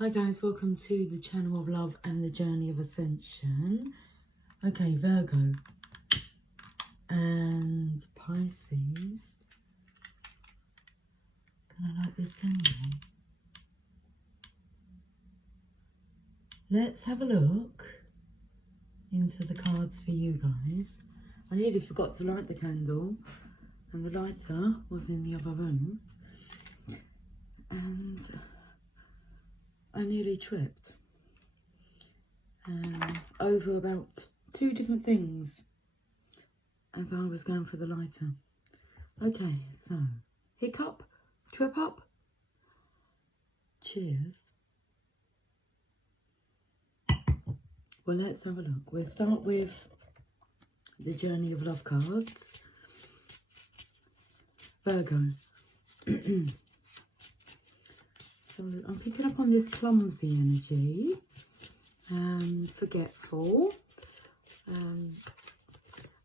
Hi guys, welcome to the channel of love and the journey of ascension. Okay, Virgo and Pisces. Can I light this candle? Let's have a look into the cards for you guys. I nearly forgot to light the candle and the lighter was in the other room and I nearly tripped over about two different things as I was going for the lighter. Okay, so hiccup, trip up, cheers. Well, let's have a look. We'll start with the journey of love cards. Virgo. So I'm picking up on this clumsy energy, forgetful,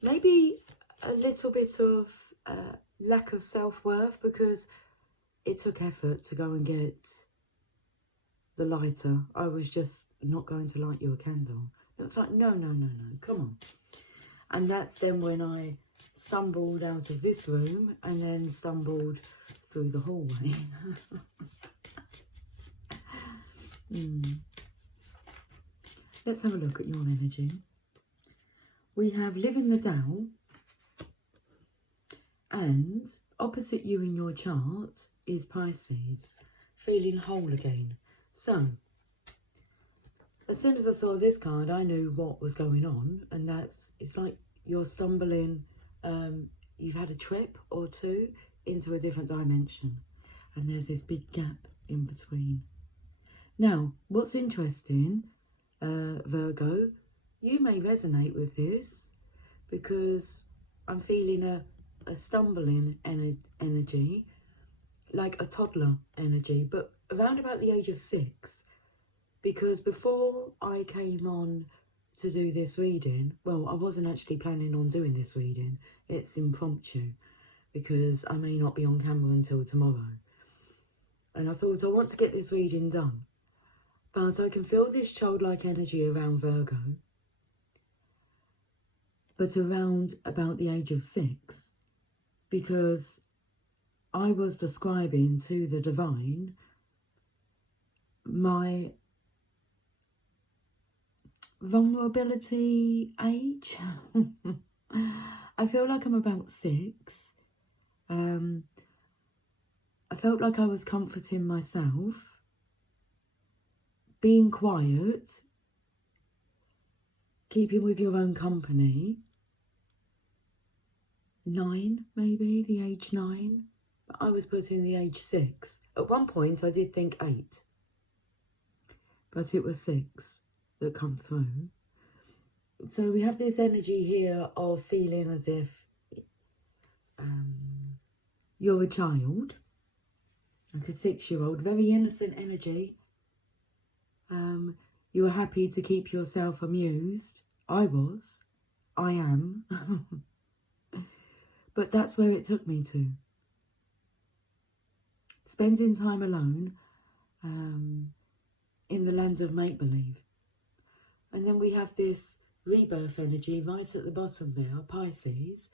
maybe a little bit of lack of self-worth because it took effort to go and get the lighter. I was just not going to light you a candle. It was like, no, come on. And that's then when I stumbled out of this room and then stumbled through the hallway. Let's have a look at your energy. We have live in the Tao, and opposite you in your chart is Pisces, feeling whole again. So, as soon as I saw this card, I knew what was going on, and it's like you're stumbling, you've had a trip or two into a different dimension, and there's this big gap in between. Now, what's interesting, Virgo, you may resonate with this because I'm feeling a stumbling energy, like a toddler energy, but around about the age of 6. Because before I came on to do this reading, well, I wasn't actually planning on doing this reading. It's impromptu because I may not be on camera until tomorrow. And I thought I want to get this reading done. But I can feel this childlike energy around Virgo. But around about the age of 6. Because I was describing to the divine my vulnerability age. I feel like I'm about 6. I felt like I was comforting myself, being quiet, keeping with your own company. 9, maybe, the age 9. But I was putting the age 6. At one point I did think 8. But it was 6 that come through. So we have this energy here of feeling as if you're a child, like a 6-year-old, very innocent energy. You were happy to keep yourself amused. I was. I am. But that's where it took me to. Spending time alone in the land of make-believe. And then we have this rebirth energy right at the bottom there, Pisces.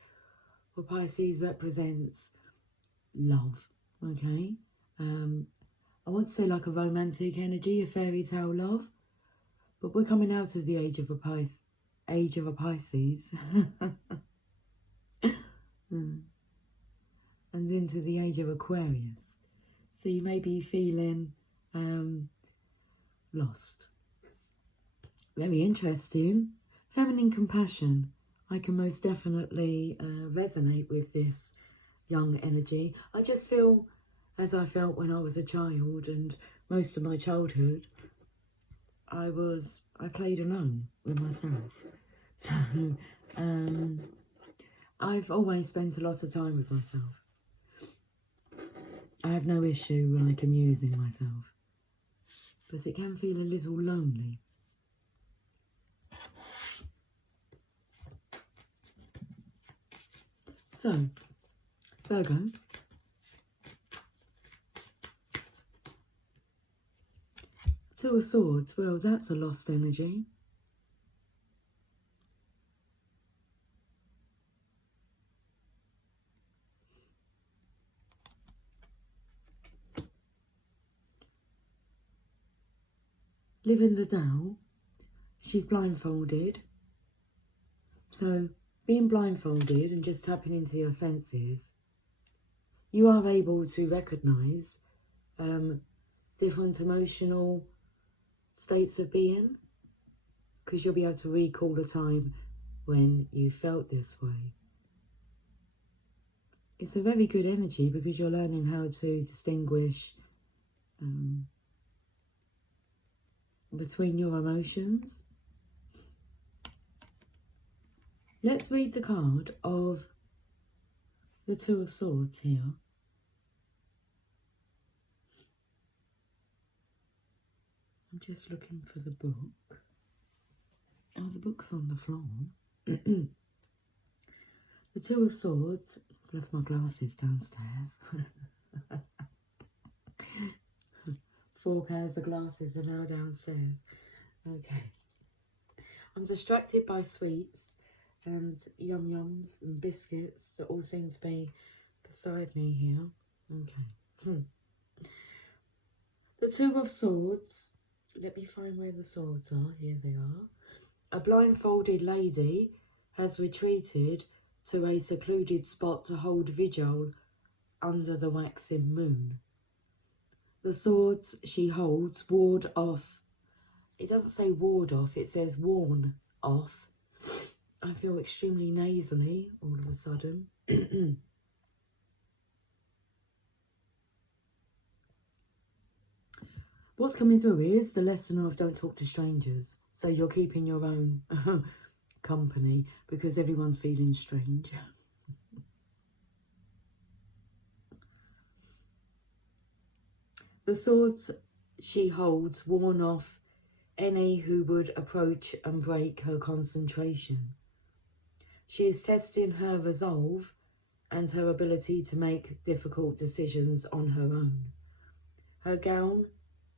Well, Pisces represents love, okay? I want to say like a romantic energy, a fairy tale love. But we're coming out of the age of a Pisces. And into the age of Aquarius. So you may be feeling lost. Very interesting. Feminine compassion. I can most definitely resonate with this young energy. I just feel as I felt when I was a child, and most of my childhood, I played alone with myself. So I've always spent a lot of time with myself. I have no issue like amusing myself, but it can feel a little lonely. So, Virgo, Two of Swords, well, that's a lost energy. Living the Tao, she's blindfolded. So being blindfolded and just tapping into your senses, you are able to recognise different emotional states of being, because you'll be able to recall a time when you felt this way. It's a very good energy because you're learning how to distinguish between your emotions. Let's read the card of the Two of Swords here. I'm just looking for the book. Oh, the book's on the floor. The Two of Swords. I've left my glasses downstairs. 4 pairs of glasses are now downstairs. Okay. I'm distracted by sweets and yum-yums and biscuits that all seem to be beside me here. Okay. The Two of Swords. Let me find where the swords are. Here they are. A blindfolded lady has retreated to a secluded spot to hold vigil under the waxing moon. The swords she holds ward off. It doesn't say ward off, it says warn off. I feel extremely nasally all of a sudden. What's coming through is the lesson of don't talk to strangers. So you're keeping your own company because everyone's feeling strange. The swords she holds warn off any who would approach and break her concentration. She is testing her resolve and her ability to make difficult decisions on her own. Her gown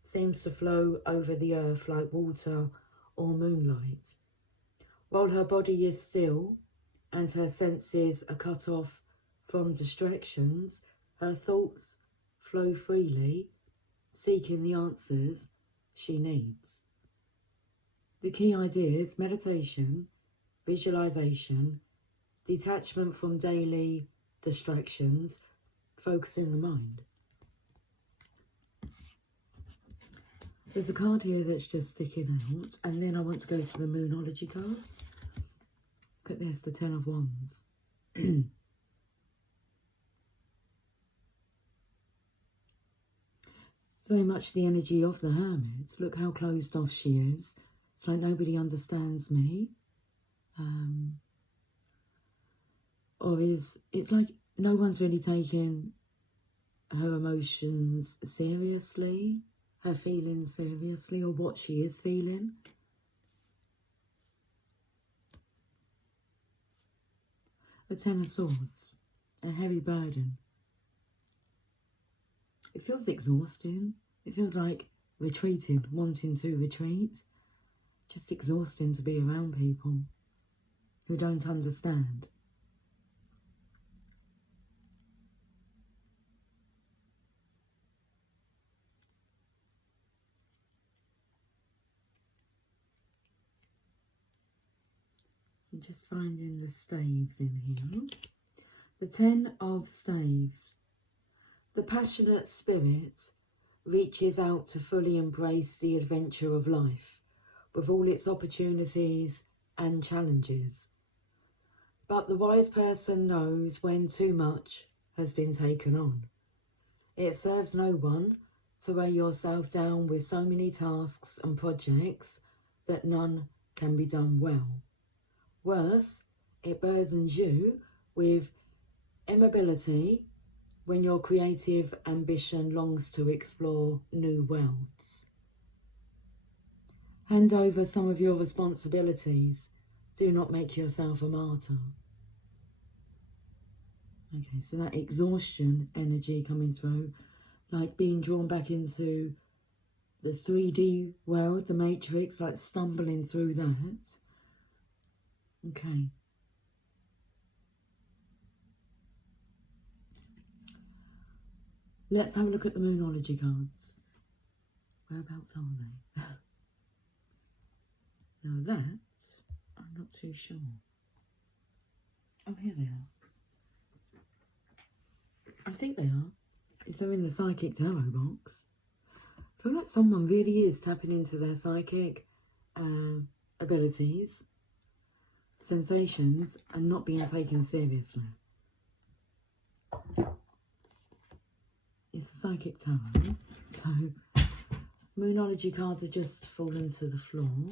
seems to flow over the earth like water or moonlight. While her body is still and her senses are cut off from distractions, her thoughts flow freely, seeking the answers she needs. The key ideas: meditation, visualization, detachment from daily distractions, focusing the mind. There's a card here that's just sticking out, and then I want to go to the Moonology cards. Look at this, the Ten of Wands. It's very much the energy of the Hermit. Look how closed off she is. It's like nobody understands me. It's like no one's really taking her emotions seriously, her feelings seriously, or what she is feeling. The Ten of Swords, a heavy burden. It feels exhausting. It feels like retreating, wanting to retreat. Just exhausting to be around people who don't understand. I'm just finding the staves in here. The Ten of Staves. The passionate spirit reaches out to fully embrace the adventure of life, with all its opportunities and challenges. But the wise person knows when too much has been taken on. It serves no one to weigh yourself down with so many tasks and projects that none can be done well. Worse, it burdens you with immobility when your creative ambition longs to explore new worlds. Hand over some of your responsibilities. Do not make yourself a martyr. Okay, so that exhaustion energy coming through, like being drawn back into the 3D world, the matrix, like stumbling through that. Okay. Let's have a look at the Moonology cards. Whereabouts are they? Now that, I'm not too sure. Oh, here they are. I think they are, if they're in the Psychic Tarot box. I feel like someone really is tapping into their psychic abilities, sensations, and not being taken seriously. It's a Psychic Tarot, so Moonology cards are just fallen to the floor.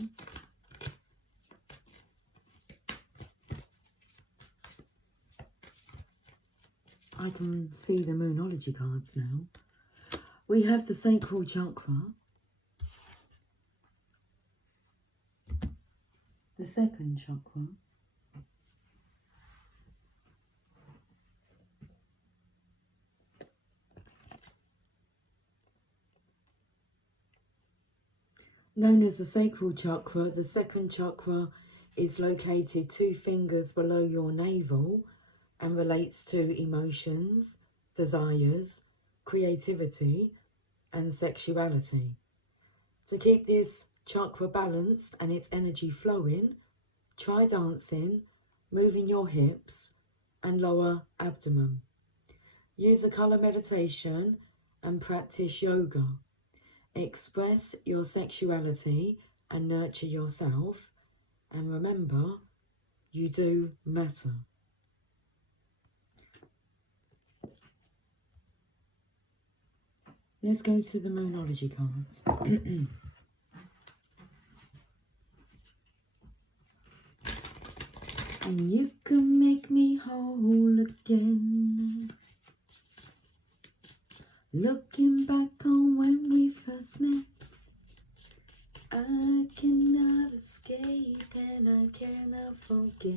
I can see the Moonology cards now. We have the Sacral Chakra, the second chakra, known as the Sacral Chakra. The second chakra is located 2 fingers below your navel and relates to emotions, desires, creativity, and sexuality. To keep this chakra balanced and its energy flowing, try dancing, moving your hips and lower abdomen. Use a colour meditation and practice yoga. Express your sexuality and nurture yourself. And remember, you do matter. Let's go to the Moonology cards. And you can make me whole again. Looking back on when we first met, I cannot escape and I cannot forget.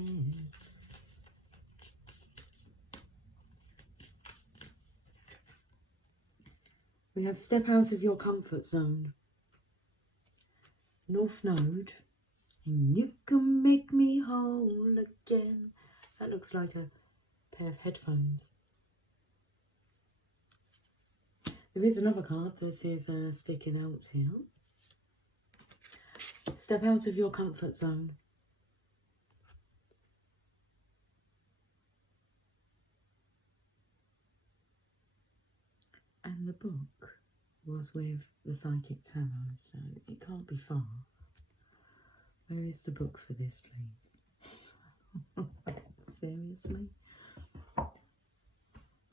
We have step out of your comfort zone. North Node. And you can make me whole again. That looks like a pair of headphones. There is another card that is sticking out here. Step out of your comfort zone. And the book was with the Psychic Tarot, so it can't be far. Where is the book for this, please? Seriously?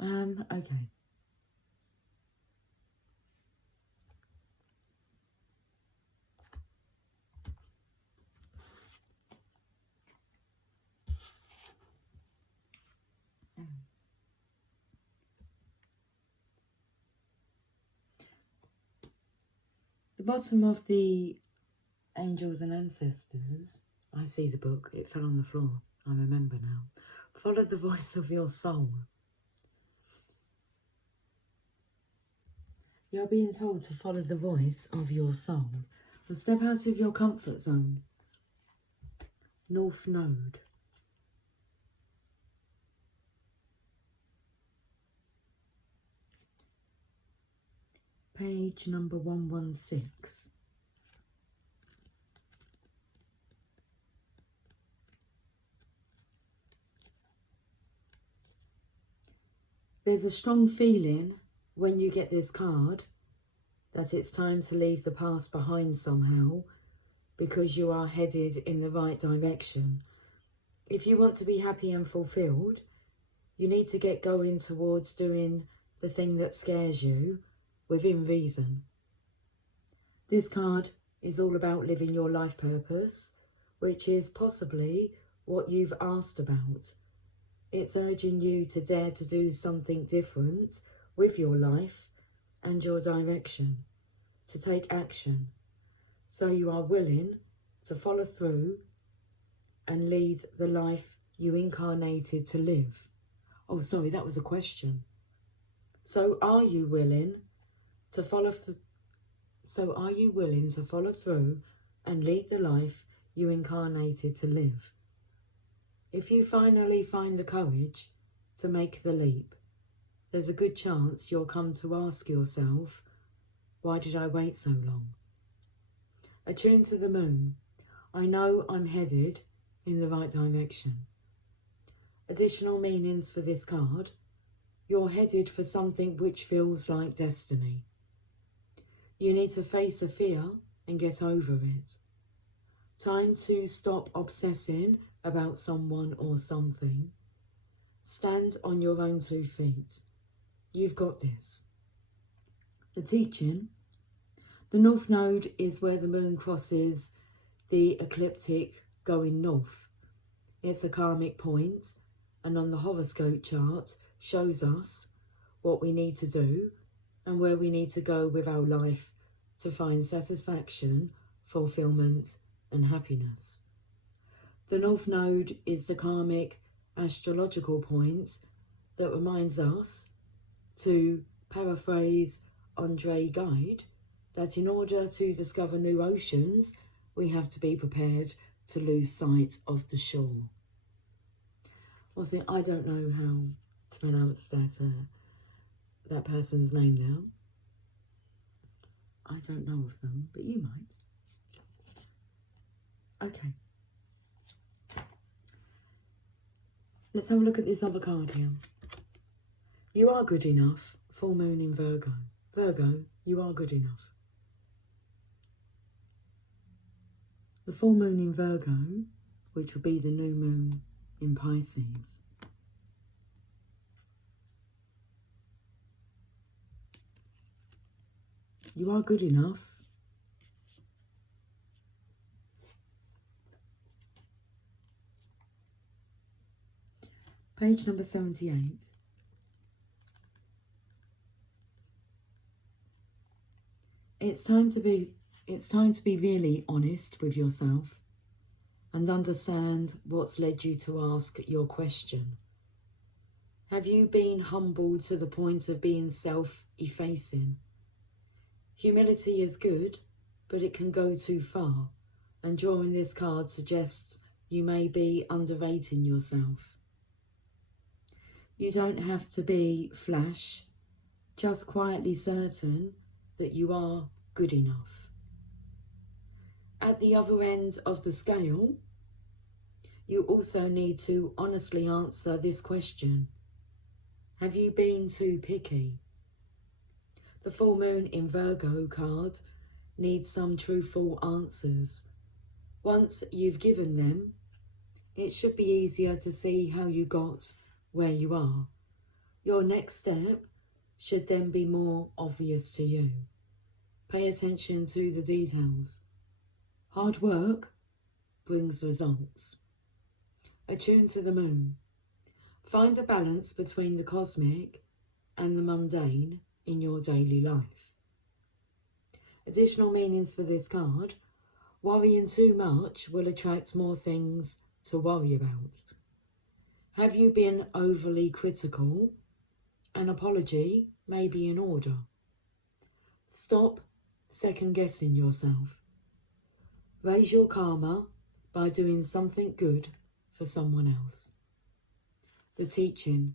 Okay. The bottom of the Angels and Ancestors, I see the book, it fell on the floor, I remember now. Follow the voice of your soul. You're being told to follow the voice of your soul. And step out of your comfort zone. North Node. Page number 116. There's a strong feeling when you get this card that it's time to leave the past behind somehow, because you are headed in the right direction. If you want to be happy and fulfilled, you need to get going towards doing the thing that scares you within reason. This card is all about living your life purpose, which is possibly what you've asked about. It's urging you to dare to do something different with your life and your direction, to take action, so you are willing to follow through and lead the life you incarnated to live. Oh, sorry, that was a question. So are you willing to follow So are you willing to follow through and lead the life you incarnated to live? If you finally find the courage to make the leap, there's a good chance you'll come to ask yourself, why did I wait so long? Attuned to the moon, I know I'm headed in the right direction. Additional meanings for this card, you're headed for something which feels like destiny. You need to face a fear and get over it. Time to stop obsessing about someone or something. Stand on your own 2 feet. You've got this. The teaching. The North Node is where the moon crosses the ecliptic going north. It's a karmic point, and on the horoscope chart shows us what we need to do and where we need to go with our life to find satisfaction, fulfillment and happiness. The North Node is the karmic astrological point that reminds us, to paraphrase Andre Gide, that in order to discover new oceans, we have to be prepared to lose sight of the shore. I don't know how to pronounce that person's name now. I don't know of them, but you might. Okay. Let's have a look at this other card here. You are good enough. Full moon in Virgo. Virgo, you are good enough. The full moon in Virgo, which will be the new moon in Pisces. You are good enough. Page number 78. It's time to be really honest with yourself and understand what's led you to ask your question. Have you been humble to the point of being self-effacing? Humility is good, but it can go too far, and drawing this card suggests you may be underrating yourself. You don't have to be flash, just quietly certain that you are good enough. At the other end of the scale, you also need to honestly answer this question. Have you been too picky? The full moon in Virgo card needs some truthful answers. Once you've given them, it should be easier to see how you got where you are. Your next step should then be more obvious to you. Pay attention to the details. Hard work brings results. Attune to the moon. Find a balance between the cosmic and the mundane in your daily life. Additional meanings for this card. Worrying too much will attract more things to worry about. Have you been overly critical? An apology may be in order. Stop second-guessing yourself. Raise your karma by doing something good for someone else. The teaching.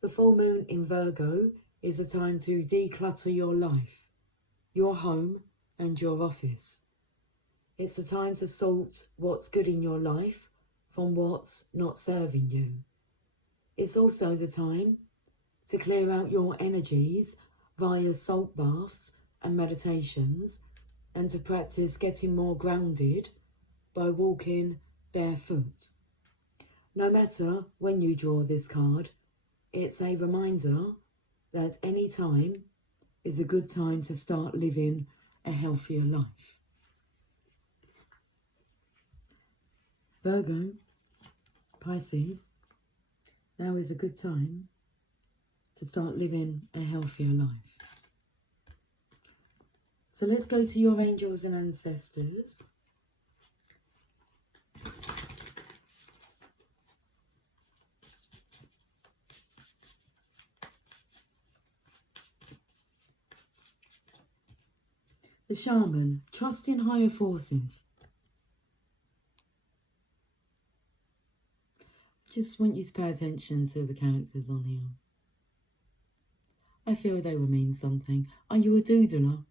The full moon in Virgo is a time to declutter your life, your home and your office. It's a time to sort what's good in your life from what's not serving you. It's also the time to clear out your energies via salt baths and meditations, and to practice getting more grounded by walking barefoot. No matter when you draw this card, it's a reminder that any time is a good time to start living a healthier life. Virgo, Pisces, now is a good time to start living a healthier life. So let's go to your angels and ancestors. The The shaman, trust in higher forces. Just want you to pay attention to the characters on here. I feel they will mean something. Are you a doodler?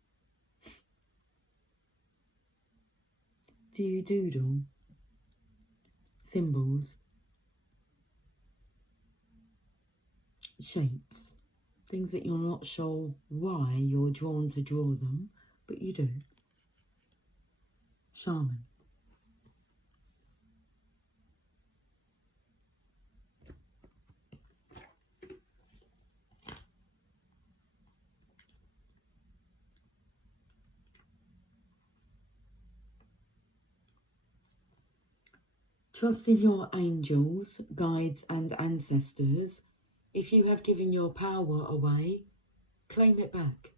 Do you doodle? Symbols. Shapes. Things that you're not sure why you're drawn to draw them, but you do. Shaman. Trust in your angels, guides and ancestors. If you have given your power away, claim it back.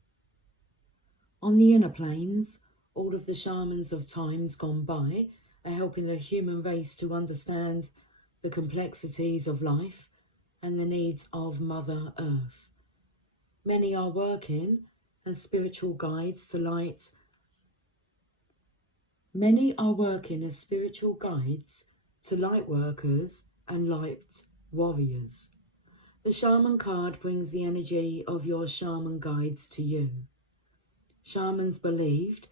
On the inner planes, all of the shamans of times gone by are helping the human race to understand the complexities of life and the needs of Mother Earth. Many are working as spiritual guides to light. Many are working as spiritual guides to light workers and light warriors. The shaman card brings the energy of your shaman guides to you. Shamans believed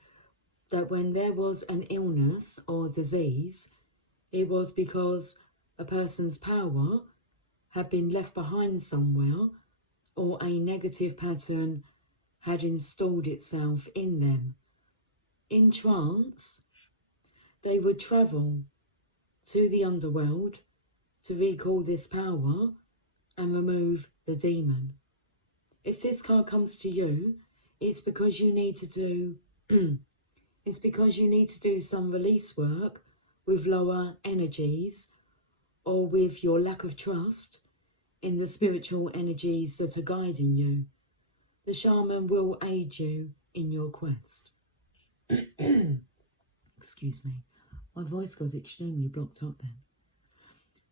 that when there was an illness or disease, it was because a person's power had been left behind somewhere, or a negative pattern had installed itself in them. In trance, they would travel to the underworld to recall this power and remove the demon. If this card comes to you, it's because you need to do some release work with lower energies, or with your lack of trust in the spiritual energies that are guiding you. The shaman will aid you in your quest. Excuse me. My voice got extremely blocked up then.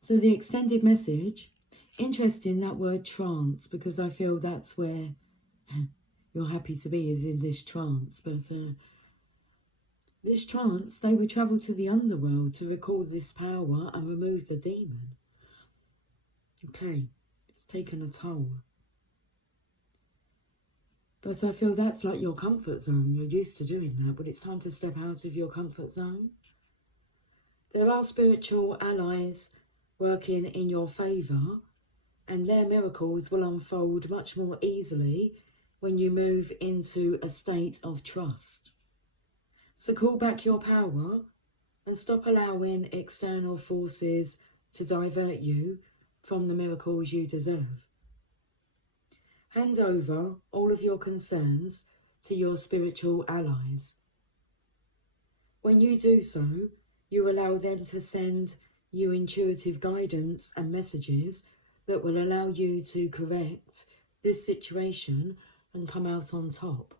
So the extended message, interesting that word trance, because I feel that's where you're happy to be, is in this trance. But this trance, they would travel to the underworld to recall this power and remove the demon. Okay, it's taken a toll. But I feel that's like your comfort zone. You're used to doing that, but it's time to step out of your comfort zone. There are spiritual allies working in your favour, and their miracles will unfold much more easily when you move into a state of trust. So call back your power and stop allowing external forces to divert you from the miracles you deserve. Hand over all of your concerns to your spiritual allies. When you do so, you allow them to send you intuitive guidance and messages that will allow you to correct this situation and come out on top.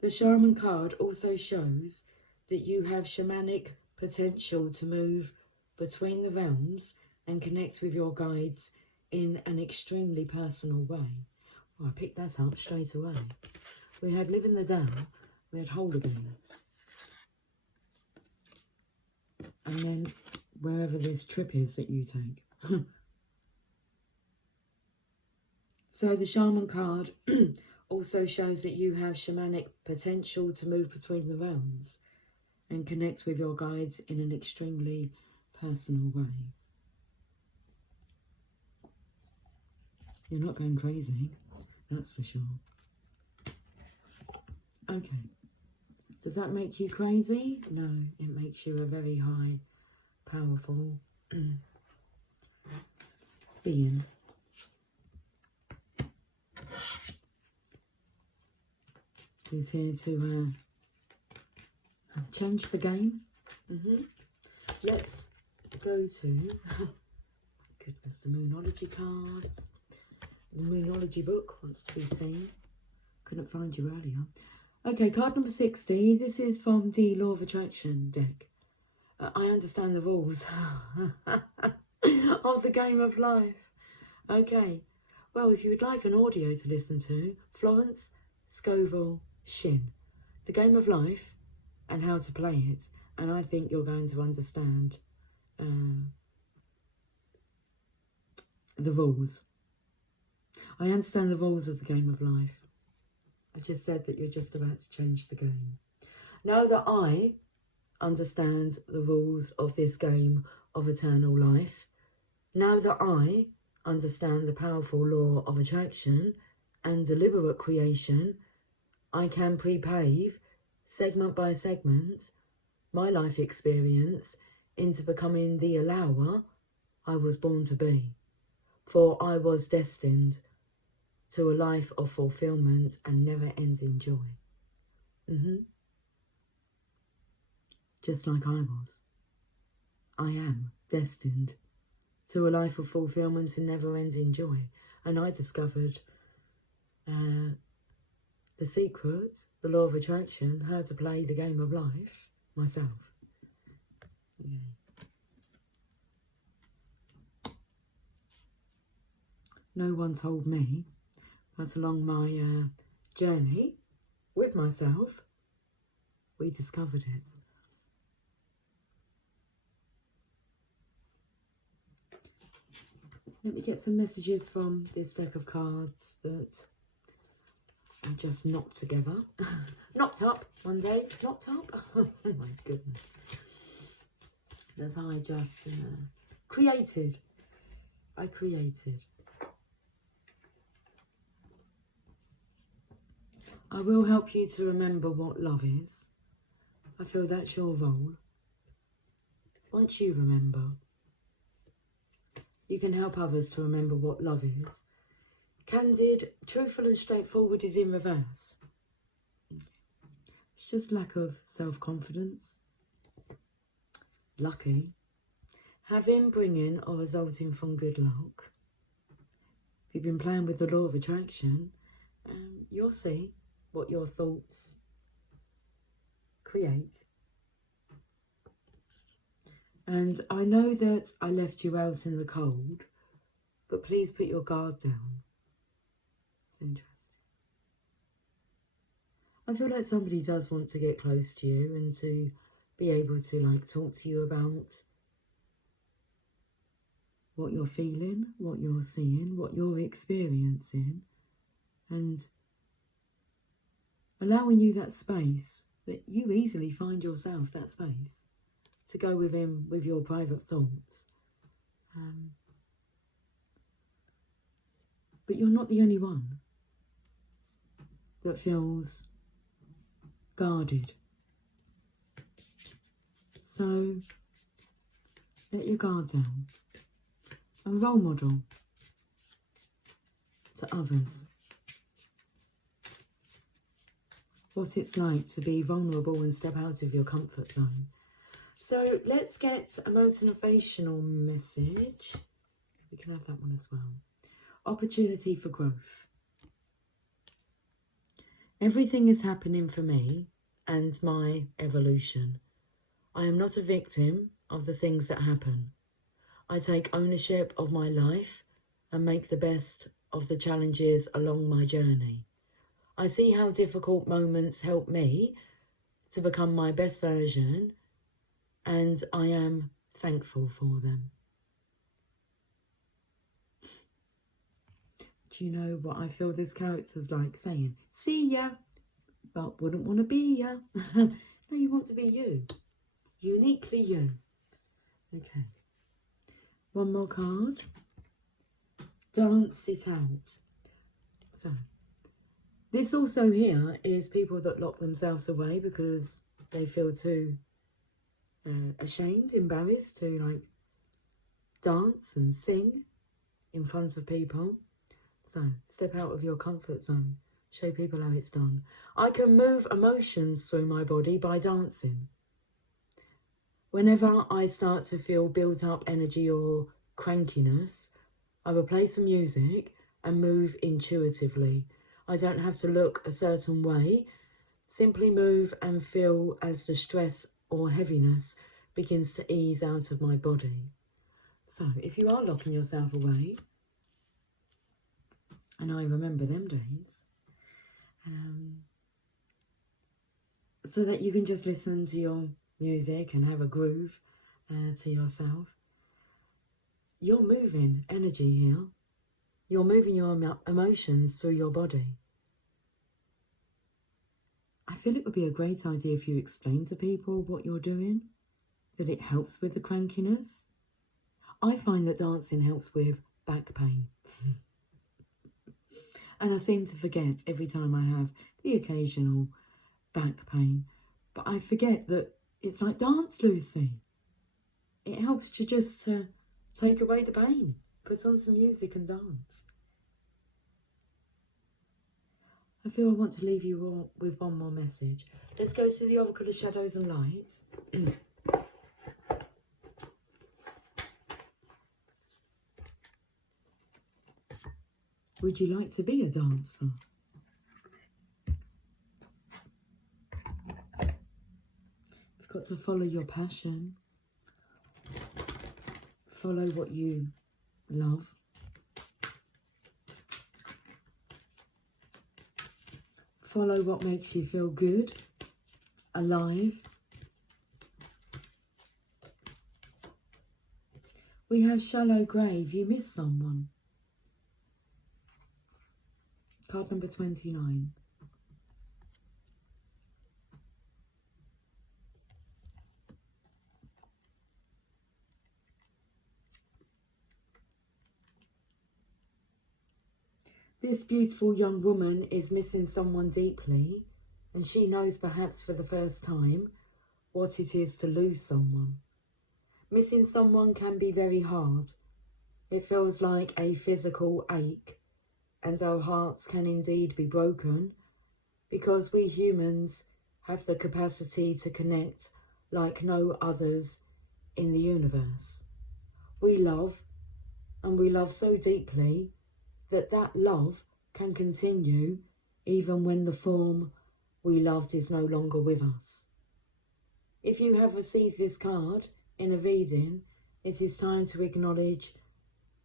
The shaman card also shows that you have shamanic potential to move between the realms and connect with your guides in an extremely personal way. Well, I picked that up straight away. We had Live in the Down, we had Hold Again, and then wherever this trip is that you take. So the shaman card also shows that you have shamanic potential to move between the realms and connect with your guides in an extremely personal way. You're not going crazy, that's for sure. Okay. Does that make you crazy? No, it makes you a very high, powerful being. Who's here to change the game. Let's go to, goodness, the Moonology cards. The Moonology book wants to be seen. Couldn't find you earlier. Okay, card number 60. This is from the Law of Attraction deck. I understand the rules of the game of life. Okay, well, if you would like an audio to listen to, Florence Scovel Shin. The game of life and how to play it. And I think you're going to understand the rules. I understand the rules of the game of life. I just said that you're just about to change the game. Know that I understand the rules of this game of eternal life. Now that I understand the powerful law of attraction and deliberate creation, I can pre-pave, segment by segment, my life experience into becoming the allower I was born to be. For I was destined to a life of fulfillment and never-ending joy. Just like I was. I am destined to a life of fulfillment and never-ending joy. And I discovered the secret, the law of attraction, how to play the game of life myself. Yeah. No one told me, but along my journey with myself, we discovered it. Let me get some messages from this deck of cards that I just knocked together. Knocked up one day. Knocked up. Oh my goodness. That I just created. I created. I will help you to remember what love is. I feel that's your role. Once you remember, you can help others to remember what love is. Candid, truthful and straightforward is in reverse. It's just lack of self-confidence. Lucky. Having, bringing or resulting from good luck. If you've been playing with the law of attraction, you'll see what your thoughts create. And I know that I left you out in the cold, but please put your guard down. It's interesting. I feel like somebody does want to get close to you and to be able to like talk to you about what you're feeling, what you're seeing, what you're experiencing, and allowing you that space that you easily find yourself, that space to go within with your private thoughts. But you're not the only one that feels guarded. So let your guard down and role model to others what it's like to be vulnerable and step out of your comfort zone. So let's get a motivational message. We can have that one as well. Opportunity for growth. Everything is happening for me and my evolution. I am not a victim of the things that happen. I take ownership of my life and make the best of the challenges along my journey. I see how difficult moments help me to become my best version, and I am thankful for them. Do you know what I feel this character's like saying? See ya, but wouldn't want to be ya. No, you want to be you. Uniquely you. Okay. One more card. Dance it out. So, this also here is people that lock themselves away because they feel too ashamed, embarrassed to like dance and sing in front of people. So step out of your comfort zone. Show people how it's done. I can move emotions through my body by dancing. Whenever I start to feel built up energy or crankiness, I will play some music and move intuitively. I don't have to look a certain way. Simply move and feel as the stress or heaviness begins to ease out of my body. So if you are locking yourself away, and I remember them days, so that you can just listen to your music and have a groove to yourself. You're moving energy here. You're moving your emotions through your body. I feel it would be a great idea if you explain to people what you're doing, that it helps with the crankiness. I find that dancing helps with back pain. And I seem to forget every time I have the occasional back pain. But I forget that it's like, dance, Lucy. It helps you just to take away the pain. Put on some music and dance. I feel I want to leave you all with one more message. Let's go to the Oracle of Shadows and Light. Would you like to be a dancer? You've got to follow your passion. Follow what you love. Follow what makes you feel good, alive. We have shallow grave. You miss someone. Card number 29. This beautiful young woman is missing someone deeply, and she knows perhaps for the first time what it is to lose someone. Missing someone can be very hard. It feels like a physical ache, and our hearts can indeed be broken because we humans have the capacity to connect like no others in the universe. We love, and we love so deeply that that love can continue even when the form we loved is no longer with us. If you have received this card in a reading, it is time to acknowledge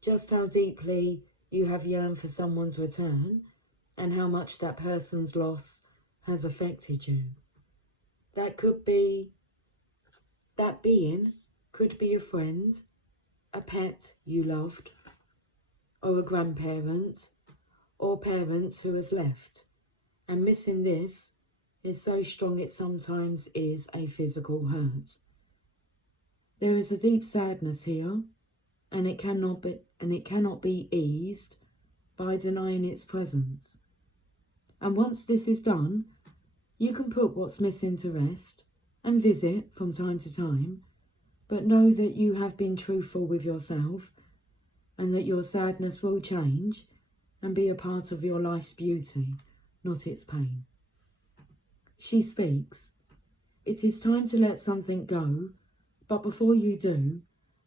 just how deeply you have yearned for someone's return and how much that person's loss has affected you. That being could be a friend, a pet you loved, or a grandparent, or parent who has left. And missing this is so strong it sometimes is a physical hurt. There is a deep sadness here, and it cannot be eased by denying its presence. And once this is done, you can put what's missing to rest and visit from time to time, but know that you have been truthful with yourself and that your sadness will change and be a part of your life's beauty, not its pain. She speaks. It is time to let something go, but before you do,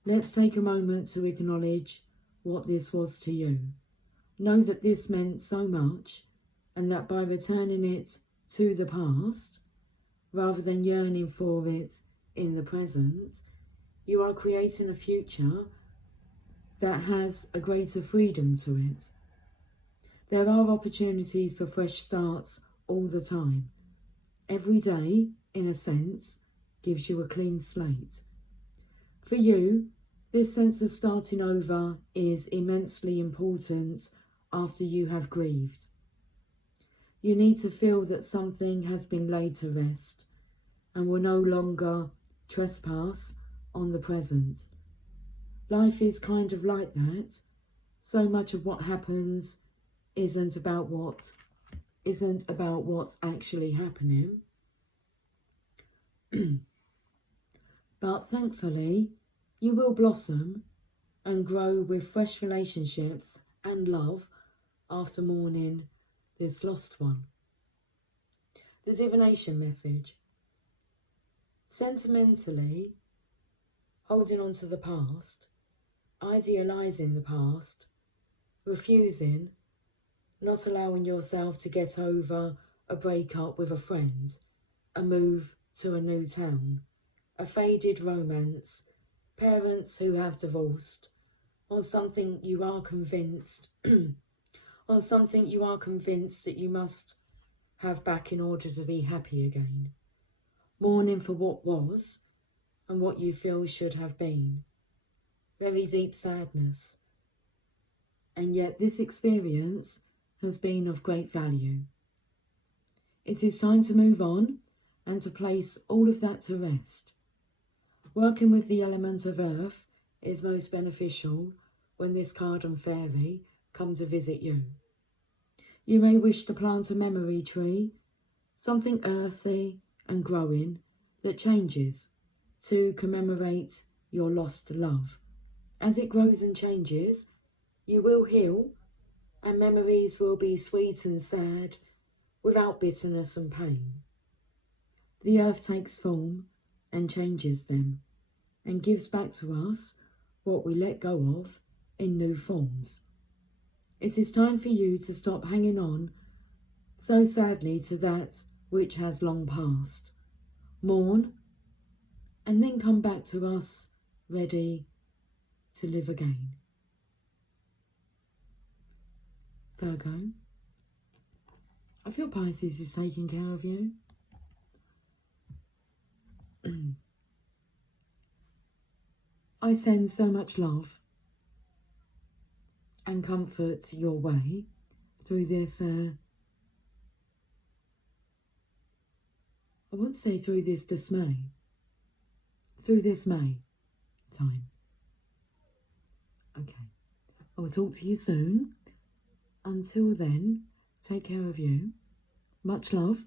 let's take a moment to acknowledge what this was to you. Know that this meant so much, and that by returning it to the past, rather than yearning for it in the present, you are creating a future that has a greater freedom to it. There are opportunities for fresh starts all the time. Every day, in a sense, gives you a clean slate. For you, this sense of starting over is immensely important after you have grieved. You need to feel that something has been laid to rest and will no longer trespass on the present. Life is kind of like that. So much of what happens isn't about what's actually happening. But thankfully, you will blossom and grow with fresh relationships and love after mourning this lost one. The divination message. Sentimentally, holding on to the past, idealising the past, refusing, not allowing yourself to get over a breakup with a friend, a move to a new town, a faded romance, parents who have divorced, or something you are convinced that you must have back in order to be happy again. mourning for what was and what you feel should have been. Very deep sadness. And yet this experience has been of great value. It is time to move on and to place all of that to rest. Working with the element of earth is most beneficial when this card and fairy come to visit you. You may wish to plant a memory tree, something earthy and growing that changes to commemorate your lost love. As it grows and changes, you will heal, and memories will be sweet and sad without bitterness and pain. The earth takes form and changes them and gives back to us what we let go of in new forms. It is time for you to stop hanging on so sadly to that which has long passed. Mourn, and then come back to us ready to live again. Virgo, I feel Pisces is taking care of you. I send so much love and comfort your way through this, I won't say through this dismay, through this May time. Okay, I will talk to you soon. Until then, take care of you. Much love.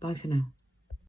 Bye for now.